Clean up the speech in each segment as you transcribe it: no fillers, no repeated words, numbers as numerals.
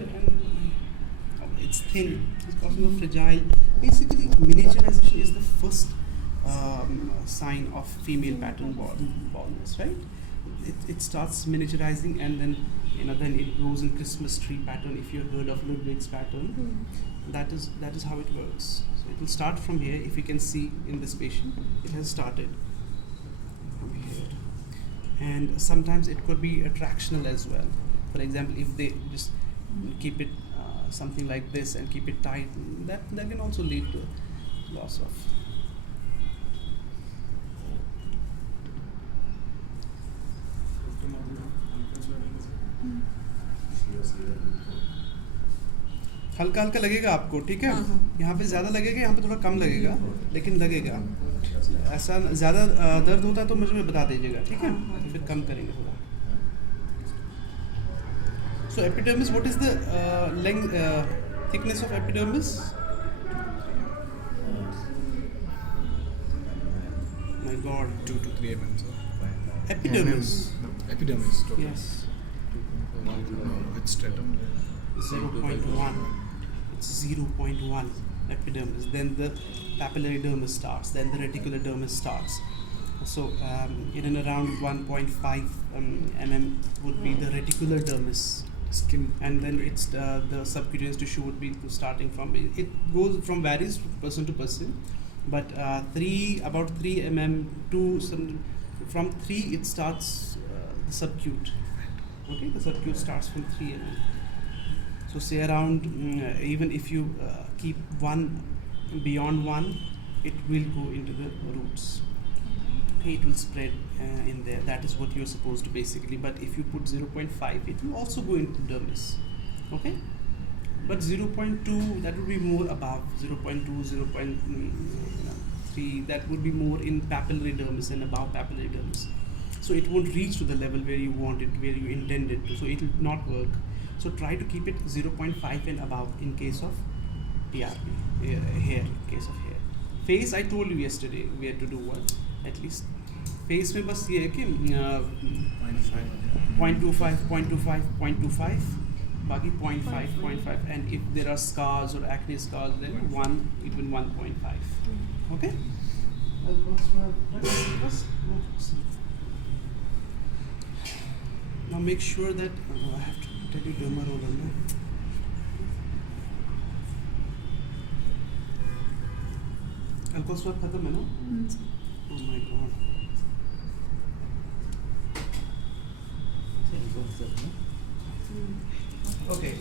and it's thin, it's possible fragile. Basically, miniaturization is the first sign of female pattern baldness, right? It starts miniaturizing, and then then it grows in Christmas tree pattern. If you heard of Ludwig's pattern, that is how it works. So it will start from here. If you can see in this patient, it has started from here, and sometimes it could be attractional as well. For example, if they just keep it something like this and keep it tight, that can also lead to loss of. हल्का हल्का लगेगा आपको, ठीक है? यहाँ पे ज़्यादा लगेगा, यहाँ पे थोड़ा कम लगेगा, लेकिन लगेगा। ऐसा ज़्यादा दर्द होता है तो मुझे बता दीजिएगा, ठीक है? फिर कम करेंगे थोड़ा। So epidermis, what is the length, thickness of epidermis? My God. 2 to 3 mm. Sir. Epidermis. Epidermis. Total. Yes. It's stratum. 0.1. It's 0.1 epidermis. Then the papillary dermis starts. Then the reticular dermis starts. So in and around 1.5 mm would be the reticular dermis skin, and then it's the subcutaneous tissue would be starting from. It goes from varies person to person, but about 3 mm to from 3 it starts the subcute. Okay, the subcute starts from 3 mm. So say around even if you keep one beyond 1, it will go into the roots. Okay, it will spread in there. That is what you're supposed to basically. But if you put 0.5, it will also go into dermis. Okay, but 0.2, that would be more above 0.2, 0.3. That would be more in papillary dermis and above papillary dermis. So it won't reach to the level where you want it, where you intend it to. So it will not work. So try to keep it 0.5 and above in case of PRP, hair, in case of hair. Face, I told you yesterday, we had to do what? At least face में बस ये है कि 0.25, 0.25, 0.25, बाकी 0.5, 0.5, and if there are scars or acne scars, then 1, even 1.5. Okay? Now make sure that I have to tell you derma roller now. Alcohol swab खत्म है ना? Oh my God. Okay.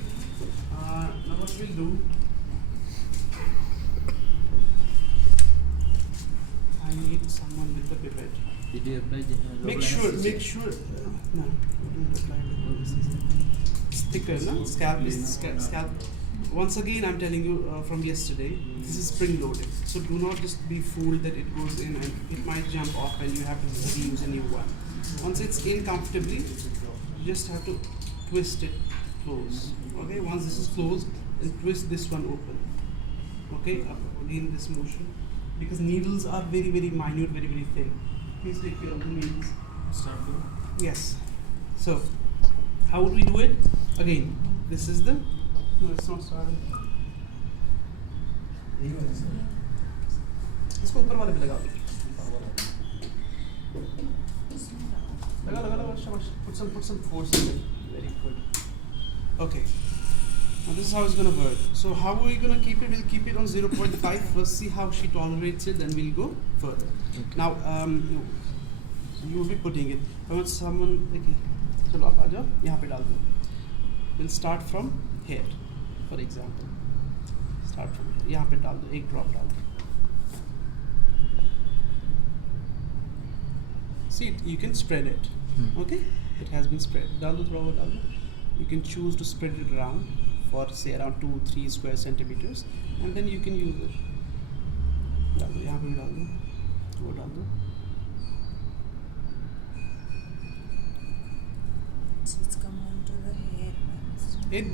Now what we'll do? I need someone with the pipette. Did you apply the Make sure. No, don't apply it. This is thicker, no? Scalp is scalp. Once again, I'm telling you from yesterday, this is spring loaded. So do not just be fooled that it goes in and it might jump off and you have to reuse a new one. Once it's in comfortably, you just have to twist it close. Okay, once this is closed, then twist this one open. Okay, again this motion. Because needles are very, very minute, very, very thin. Please take care of the needles. Yes. So, how would we do it? Again, this is the. No, it's not started. इसको ऊपर वाले पे लगा दो. लगा. Put some force in it. Very good. Okay. Now this is how it's gonna work. So how are we gonna keep it? We'll keep it on 0.5. First, see how she tolerates it. Then we'll go further. Okay. Now, you will be putting it. I want someone. Okay. चलो आप आ जाओ. यहाँ पे डाल दो. We'll start from here. For example, start from here. यहाँ पे डाल दो, एक drop डाल दो. See, you can spread it. Okay, it has been spread. डाल दो थोड़ा और डाल दो. You can choose to spread it around for say around 2-3 square centimeters, and then you can use it. डाल दो, यहाँ पे भी डाल दो, वो डाल दो. It's come onto the hair.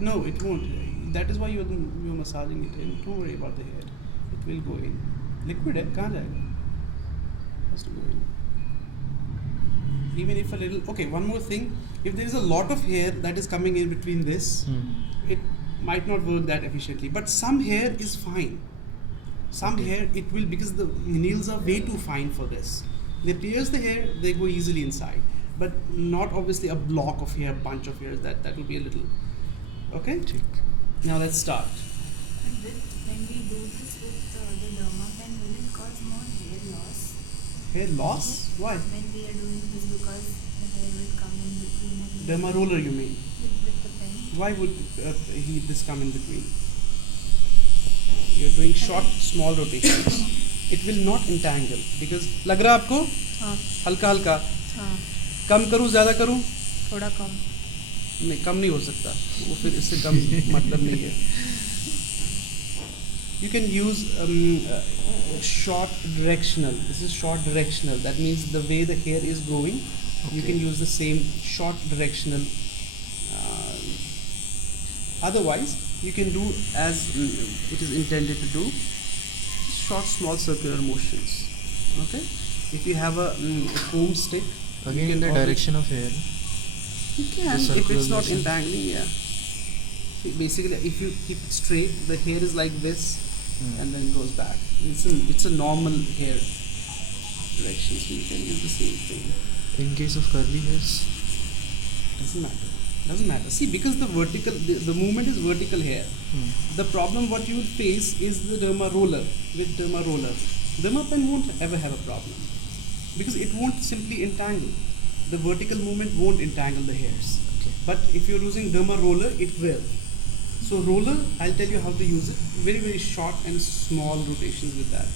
No, it won't. That is why you're massaging it. And don't worry about the hair. It will go in. Liquid है, कहाँ जाएगा? Has to go in. even if a little. Okay, one more thing. If there is a lot of hair that is coming in between this, it might not work that efficiently. But some hair is fine. Some Okay. hair it will, because the nails are way too fine for this. They pierce the hair, they go easily inside. But not obviously a block of hair, bunch of hairs. That will be a little. Okay. ठीक. Now let's start. And when we do this with the derma pen, will it cause more hair loss? Hair loss? Why? When we are doing this, because the hair will come in between and Derma roller, you mean? with the pen. Why would this come in between? You're doing short, small rotations. It will not entangle because लग रहा आपको हाँ हल्का हल्का हाँ कम करूँ ज़्यादा करूँ थोड़ा कम. नहीं कम नहीं हो सकता वो फिर इससे कम मतलब नहीं है. You can use short directional. This is short directional. That means the way the hair is growing, you Okay. can use the same short directional. Otherwise, you can do as it is intended to do, short, small circular motions. Okay. If you have a comb stick, you Again in can the always- direction of hair. You can, The if circular it's not motion. entangling, yeah. Basically, if you keep it straight, the hair is like this, and then it goes back. It's a normal hair direction, so you can use the same thing. In case of curly hairs, Doesn't matter. Doesn't matter. See, because the movement is vertical here. The problem what you will face is the derma roller. With derma roller, derma pen won't ever have a problem because it won't simply entangle. The vertical movement won't entangle the hairs. Okay. But if you're using derma roller, it will. So roller, I'll tell you how to use it. Very short and small rotations with that.